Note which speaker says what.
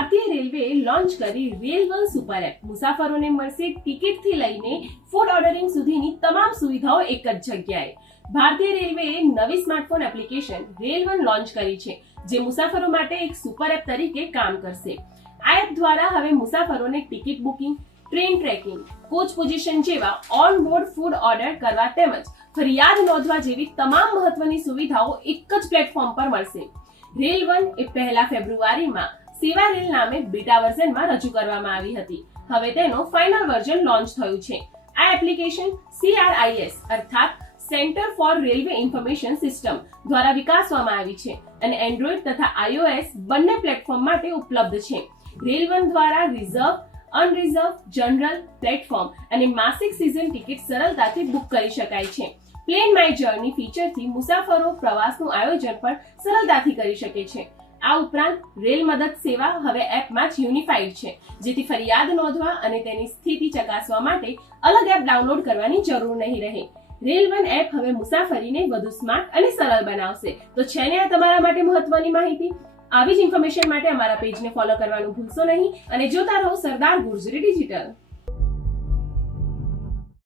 Speaker 1: ભારતીય railway launch કરી rail one super app. મુસાફરોને મળશે ટિકિટથી લઈને ફૂડ ઓર્ડરિંગ સુધીની તમામ સુવિધાઓ એક જ જગ્યાએ. ભારતીય રેલવેએ નવી smartphone application rail one launch કરી છે, જે મુસાફરો માટે એક સુપર એપ તરીકે કામ કરશે. આ એપ દ્વારા હવે મુસાફરોને ticket booking, train tracking, coach position જેવા ઓન બોર્ડ ફૂડ ઓર્ડર કરવા તેમજ ફરિયાદ નોંધવા જેવી તમામ મહત્વની સુવિધાઓ એક જ પ્લેટફોર્મ પર મળશે. રેલ વન એ પહેલા ફેબ્રુઆરીમાં સેવા રેલ નામે બીટા વર્ઝનમાં રજૂ કરવામાં આવી હતી. હવે તેનો ફાઇનલ વર્ઝન લોન્ચ થયું છે. આ એપ્લિકેશન સીઆરઆઈએસ અર્થાત Centre for Railway Information System દ્વારા વિકાસવામાં આવી છે અને એન્ડ્રોઇડ તથા આઈઓએસ બંને પ્લેટફોર્મ માટે ઉપલબ્ધ છે. રેલ વન દ્વારા રિઝર્વ અનરિઝર્વ જનરલ પ્લેટફોર્મ અને માસિક સિઝન ટિકિટ સરળતાથી બુક કરી શકાય છે. પ્લેન માય જર્ની ફીચરથી મુસાફરો પ્રવાસનું આયોજન પણ સરળતાથી કરી શકે છે. આ ઉપરાંત રેલ મદદ સેવા હવે એપમાં જ યુનિફાઈડ છે, જેથી ફરિયાદ નોંધવા અને તેની સ્થિતિ ચકાસવા માટે અલગ એપ ડાઉનલોડ કરવાની જરૂર નહીં રહે. રેલ વન એપ હવે મુસાફરીને વધુ સ્માર્ટ અને સરળ બનાવશે. તો છે ને આ તમારા માટે મહત્વની માહિતી? આવી જ ઇન્ફોર્મેશન માટે અમારા પેજને ફોલો કરવાનું ભૂલશો નહીં અને જોતા રહો સરદાર ગુર્જરી ડિજિટલ.